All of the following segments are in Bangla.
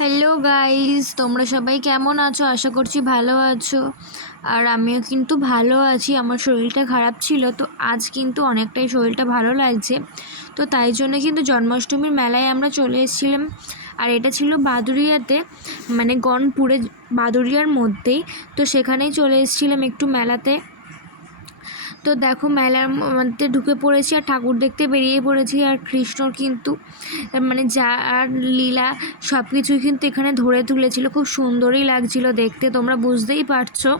হ্যালো গাইস, তোমরা সবাই কেমন আছো? আশা করছি ভালো আছো। আর আমিও কিন্তু ভালো আছি। আমার শরীরটা খারাপ ছিল, তো আজ কিন্তু অনেকটাই শরীরটা ভালো লাগছে। তো তাই জন্য কিন্তু জন্মাষ্টমীর মেলায় আমরা চলে এসেছিলাম। আর এটা ছিল বাদুড়িয়াতে, মানে গনপুরে, বাদুড়িয়ার মধ্যেই। তো সেখানেই চলে এসেছিলাম একটু মেলাতে। তো দেখো মেলার মধ্যে ঢুকে পড়েছি আর ঠাকুর দেখতে বেরিয়ে পড়েছি। আর কৃষ্ণর কিন্তু মানে যা আর লীলা সব কিছুই কিন্তু এখানে ধরে তুলেছিল, খুব সুন্দরই লাগছিল দেখতে, তোমরা বুঝতেই পারছো।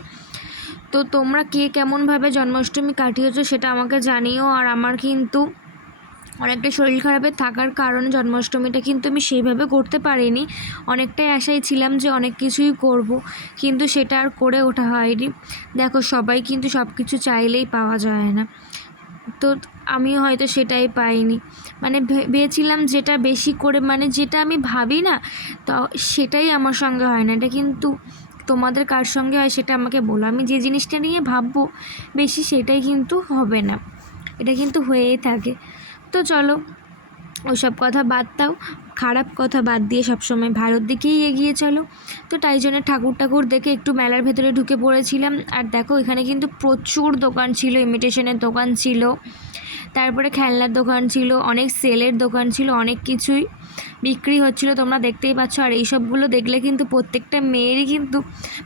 তো তোমরা কে কেমনভাবে জন্মাষ্টমী কাটিয়েছো সেটা আমাকে জানিও। আর আমার কিন্তু অনেকটা শরীর খারাপের থাকার কারণে জন্মাষ্টমীটা কিন্তু আমি সেইভাবে করতে পারিনি। অনেকটাই আশায় ছিলাম যে অনেক কিছুই করব, কিন্তু সেটা আর করে ওঠা হয়নি। দেখো সবাই কিন্তু সব কিছু চাইলেই পাওয়া যায় না, তো আমিও হয়তো সেটাই পাইনি। মানে ভেবেছিলাম যেটা বেশি করে, মানে যেটা আমি ভাবি না, তো সেটাই আমার সঙ্গে হয় না। এটা কিন্তু তোমাদের কার সঙ্গে হয় সেটা আমাকে বলো। আমি যে জিনিসটা নিয়ে ভাববো বেশি, সেটাই কিন্তু হবে না, এটা কিন্তু হয়েই থাকে। তো চলো ওসব কথা বাদ দাও, খারাপ কথা বাদ দিয়ে সবসময় ভালোর দিকেই এগিয়ে চলো। তো তাই জন্য ঠাকুর দেখে একটু মেলার ভেতরে ঢুকে পড়েছিলাম। আর দেখো এখানে কিন্তু প্রচুর দোকান ছিল, ইমিটেশনের দোকান ছিল, তারপরে খেলনার দোকান ছিল, অনেক সেলের দোকান ছিল, অনেক কিছুই বিক্রি হচ্ছিল, তোমরা দেখতেই পাচ্ছ। আর এইসবগুলো দেখলে কিন্তু প্রত্যেকটা মেয়েরই কিন্তু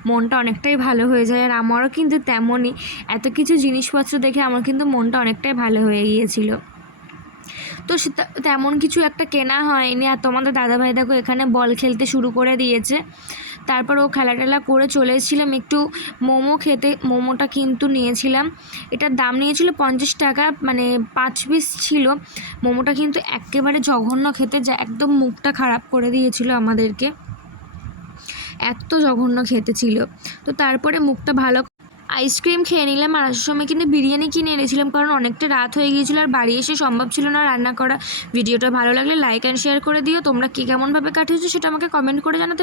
মনটা অনেকটাই ভালো হয়ে যায়। আর আমারও কিন্তু তেমনই, এত কিছু জিনিসপত্র দেখে আমার কিন্তু মনটা অনেকটাই ভালো হয়ে গিয়েছিল। তো তেমন কিছু একটা কেনা হয়নি। আর তোমাদের দাদাভাই দেখো এখানে বল খেলতে শুরু করে দিয়েছে। তারপর ও খেলা টেলা করে চলে এসেছিলাম একটু মোমো খেতে। মোমোটা কিন্তু নিয়েছিলাম, এটার দাম নিয়েছিল 50 টাকা, মানে 5 পিস ছিল। মোমোটা কিন্তু একেবারে জঘন্য খেতে, যা একদম মুখটা খারাপ করে দিয়েছিল আমাদেরকে, এত জঘন্য খেতে ছিল। তো তারপরে মুখটা ভালো আইসক্রিম খেয়ে নিলাম। আর আসার সময় কিন্তু বিরিয়ানি কিনে এনেছিলাম, কারণ অনেকটা রাত হয়ে গিয়েছিলো আর বাড়ি এসে সম্ভব ছিল না রান্না করা। ভিডিওটা ভালো লাগলে লাইক অ্যান্ড শেয়ার করে দিও। তোমরা কী কেমনভাবে কাটিয়েছো সেটা আমাকে কমেন্ট করে জানাতে